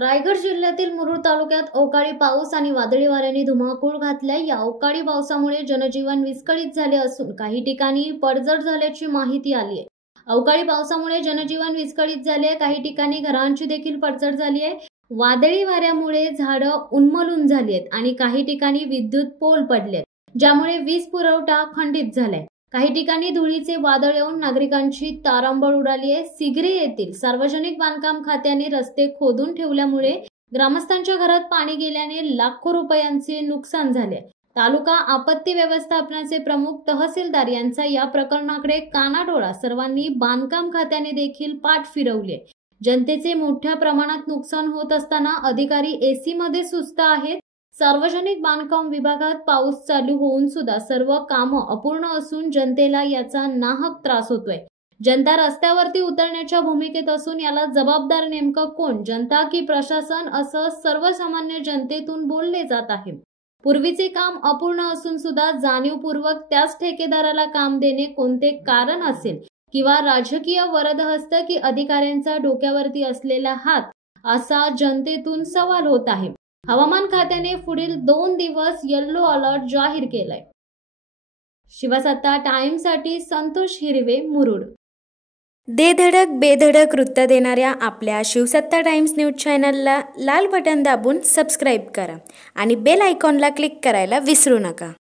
रायगड जिल्ह्यातील मुरुड तालुक्यात अवकाळी पाऊस आणि वादळी वाऱ्यांनी धुमाकूळ घातल्या। या अवकाळी पावसामुळे जनजीवन विस्कळीत झाले असून काही ठिकाणी पडझड झाल्याची माहिती आली आहे। अवकाळी पावसामुळे जनजीवन विस्कळीत झाले, काही ठिकाणी घरांची देखील पडझड झाली आहे। वादळी वाऱ्यामुळे झाडं उन्मळून झाली आहेत आणि काही ठिकाणी विद्युत पोल पडले, ज्यामुळे वीज पुरवठा खंडित झालाय। काही ठिकाणी धुळीचे वादळ येऊन नागरिकांची तारांबळ उडाली आहे। सिगरे येथील सार्वजनिक बांधकाम खात्याने रस्ते खोदून ठेवल्यामुळे ग्रामस्थांच्या घरात पाणी गेल्याने लाखो रुपयांचे नुकसान झाले। तालुका आपत्ती व्यवस्थापनाचे प्रमुख तहसीलदार यांचा या प्रकरणाकडे कानाडोळा, सर्वांनी बांधकाम खात्याने देखील पाठ फिरवली। जनतेचे मोठ्या प्रमाणात नुकसान होत असताना अधिकारी एसी मध्ये सुस्त आहेत। सार्वजनिक बांधकाम विभागात पाऊस चालू होऊन सुद्धा सर्व कामं अपूर्ण असून जनतेला याचा नाहक त्रास होतोय। जनता रस्त्यावरती उतरण्याच्या भूमिकेत असून याला जबाबदार नेमकं कोण, जनता की प्रशासन, असं सर्वसामान्य जनतेतून बोलले जात आहे। पूर्वीचे काम अपूर्ण असून सुद्धा जाणीवपूर्वक त्याच ठेकेदाराला काम देणे कोणते कारण असेल, किंवा राजकीय वरदहस्त की अधिकाऱ्यांचा डोक्यावरती असलेला हात, असा जनतेतून सवाल होत आहे। हवामान खात्याने पुढील 2 दिवस येलो अलर्ट जाहीर केलाय। शिवसत्ता टाइम्ससाठी संतोष हिरवे, मुरुड। दे धडक बेधडक वृत्त देणाऱ्या आपल्या शिवसत्ता टाइम्स न्यूज चॅनलला लाल बटन दाबून सबस्क्राईब करा आणि बेल आयकॉनला क्लिक करायला विसरू नका।